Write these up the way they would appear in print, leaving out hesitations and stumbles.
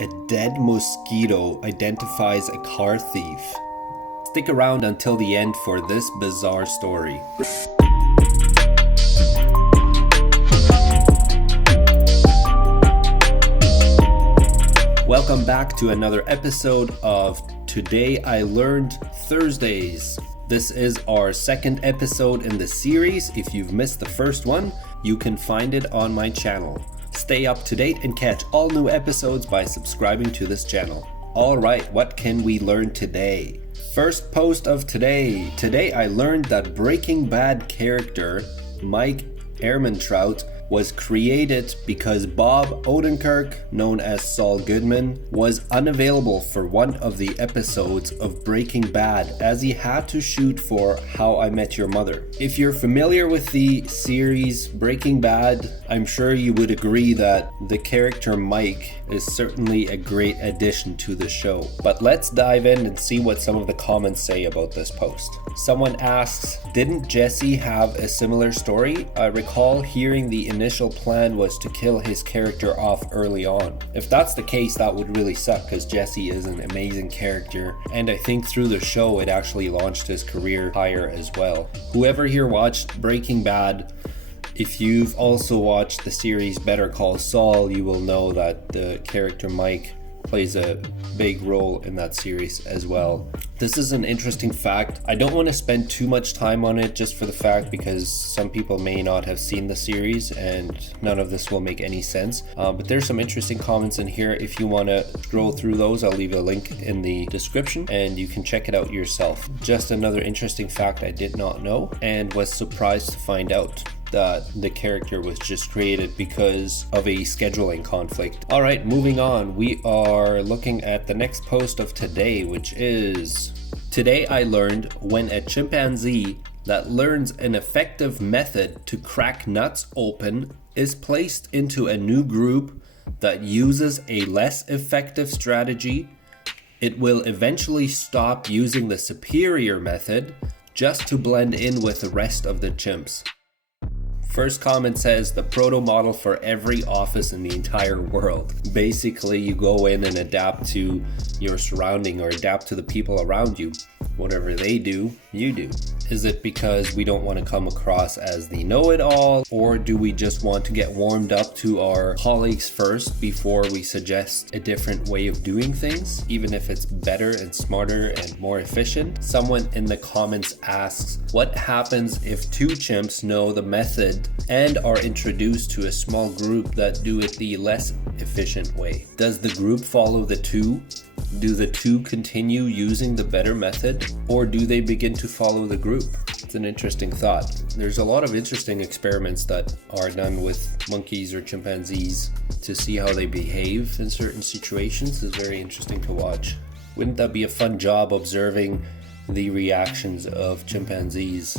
A dead mosquito identifies a car thief. Stick around until the end for this bizarre story. Welcome back to another episode of Today I Learned Thursdays. This is our second episode in the series. If you've missed the first one, you can find it on my channel. Stay up to date and catch all new episodes by subscribing to this channel. Alright, what can we learn today? First post of today. Today I learned that Breaking Bad character Mike Ehrmantraut was created because Bob Odenkirk, known as Saul Goodman, was unavailable for one of the episodes of Breaking Bad as he had to shoot for How I Met Your Mother. If you're familiar with the series Breaking Bad, I'm sure you would agree that the character Mike is certainly a great addition to the show. But let's dive in and see what some of the comments say about this post. Someone asks, didn't Jesse have a similar story? I recall hearing the initial plan was to kill his character off early on. If that's the case, that would really suck because Jesse is an amazing character, and I think through the show it actually launched his career higher as well. Whoever here watched Breaking Bad, if you've also watched the series Better Call Saul, you will know that the character Mike plays a big role in that series as well. This is an interesting fact. I don't want to spend too much time on it just for the fact because some people may not have seen the series and none of this will make any sense. But there's some interesting comments in here. If you want to scroll through those, I'll leave a link in the description and you can check it out yourself. Just another interesting fact I did not know and was surprised to find out that the character was just created because of a scheduling conflict. Alright, moving on. We are looking at the next post of today, which is, today I learned when a chimpanzee that learns an effective method to crack nuts open is placed into a new group that uses a less effective strategy, it will eventually stop using the superior method just to blend in with the rest of the chimps. First comment says the proto model for every office in the entire world. Basically, you go in and adapt to your surrounding or adapt to the people around you. Whatever they do, you do. Is it because we don't want to come across as the know-it-all, or do we just want to get warmed up to our colleagues first before we suggest a different way of doing things, even if it's better and smarter and more efficient? Someone in the comments asks, what happens if two chimps know the method and are introduced to a small group that do it the less efficient way? Does the group follow the two? Do the two continue using the better method, or do they begin to follow the group? It's an interesting thought. There's a lot of interesting experiments that are done with monkeys or chimpanzees to see how they behave in certain situations. It's very interesting to watch. Wouldn't that be a fun job, observing the reactions of chimpanzees?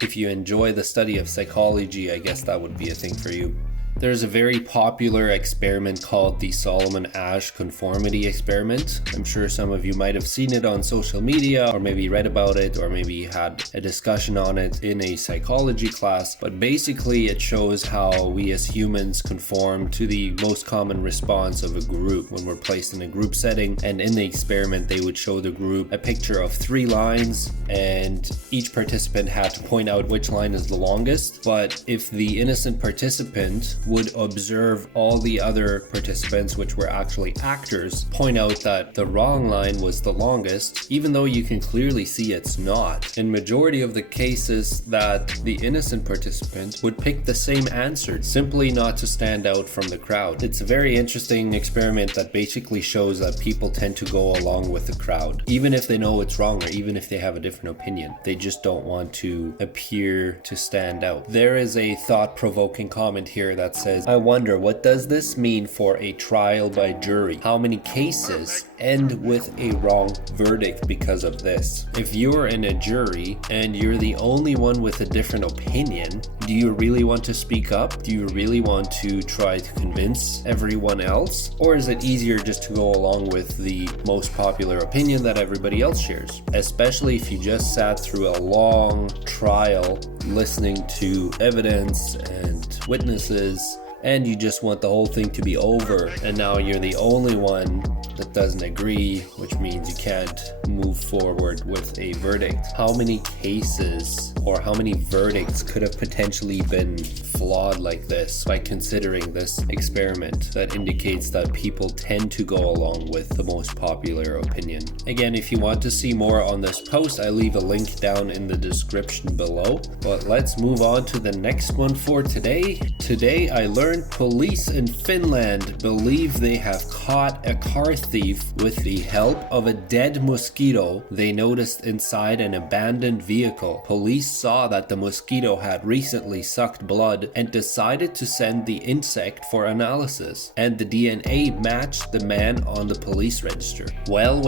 If you enjoy the study of psychology, I guess that would be a thing for you. There's a very popular experiment called the Solomon Asch conformity experiment. I'm sure some of you might have seen it on social media, or maybe read about it, or maybe had a discussion on it in a psychology class. But basically it shows how we as humans conform to the most common response of a group when we're placed in a group setting. And in the experiment they would show the group a picture of 3 lines, and each participant had to point out which line is the longest. But if the innocent participant would observe all the other participants, which were actually actors, point out that the wrong line was the longest, even though you can clearly see it's not. In majority of the cases, that the innocent participant would pick the same answer, simply not to stand out from the crowd. It's a very interesting experiment that basically shows that people tend to go along with the crowd, even if they know it's wrong or even if they have a different opinion. They just don't want to appear to stand out. There is a thought-provoking comment here that says, I wonder, what does this mean for a trial by jury? How many cases end with a wrong verdict because of this? If you're in a jury and you're the only one with a different opinion, do you really want to speak up? Do you really want to try to convince everyone else? Or is it easier just to go along with the most popular opinion that everybody else shares? Especially if you just sat through a long trial listening to evidence and witnesses and you just want the whole thing to be over, and now you're the only one that doesn't agree, which means you can't move forward with a verdict. How many cases or how many verdicts could have potentially been flawed like this by considering this experiment that indicates that people tend to go along with the most popular opinion? Again, if you want to see more on this post, I leave a link down in the description below. But let's move on to the next one for today. Today I learned police in Finland believe they have caught a car thief with the help of a dead mosquito they noticed inside an abandoned vehicle. Police saw that the mosquito had recently sucked blood and decided to send the insect for analysis, and the DNA matched the man on the police register. Well,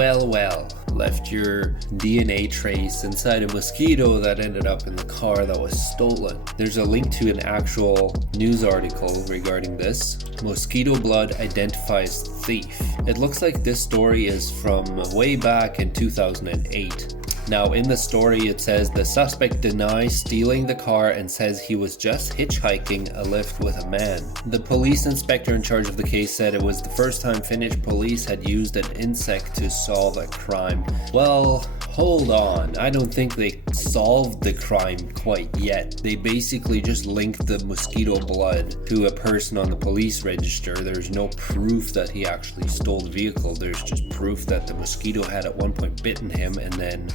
left your DNA trace inside a mosquito that ended up in the car that was stolen. There's a link to an actual news article regarding this. Mosquito blood identifies thief. It looks like this story is from way back in 2008. Now in the story it says the suspect denies stealing the car and says he was just hitchhiking a lift with a man. The police inspector in charge of the case said it was the first time Finnish police had used an insect to solve a crime. Well, hold on, I don't think they solved the crime quite yet. They basically just linked the mosquito blood to a person on the police register. There's no proof that he actually stole the vehicle. There's just proof that the mosquito had at one point bitten him and then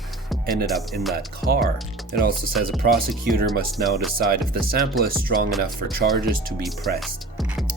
ended up in that car. It also says a prosecutor must now decide if the sample is strong enough for charges to be pressed.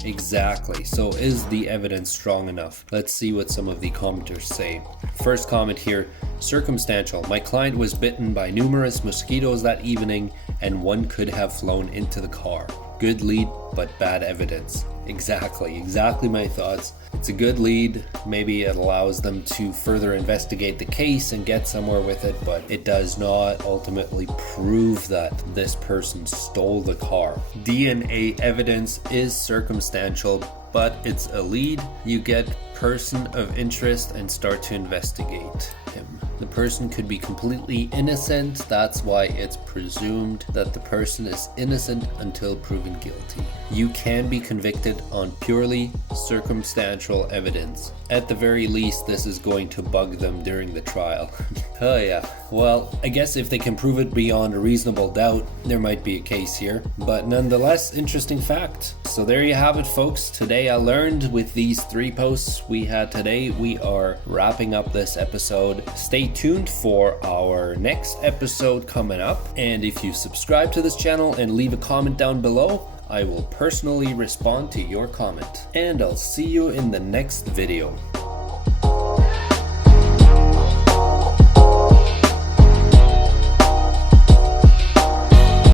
Exactly. So is the evidence strong enough? Let's see what some of the commenters say. First comment here, circumstantial. My client was bitten by numerous mosquitoes that evening and one could have flown into the car. Good lead, but bad evidence. Exactly my thoughts. It's a good lead. Maybe it allows them to further investigate the case and get somewhere with it, but it does not ultimately prove that this person stole the car. DNA evidence is circumstantial, but it's a lead. You get person of interest and start to investigate him. The person could be completely innocent. That's why it's presumed that the person is innocent until proven guilty. You can be convicted on purely circumstantial evidence. At the very least, this is going to bug them during the trial. Oh yeah. Well, I guess if they can prove it beyond a reasonable doubt, there might be a case here. But nonetheless, interesting fact. So there you have it, folks. Today I learned with these 3 posts we had today. We are wrapping up this episode. Stay tuned for our next episode coming up. And if you subscribe to this channel and leave a comment down below, I will personally respond to your comment. And I'll see you in the next video.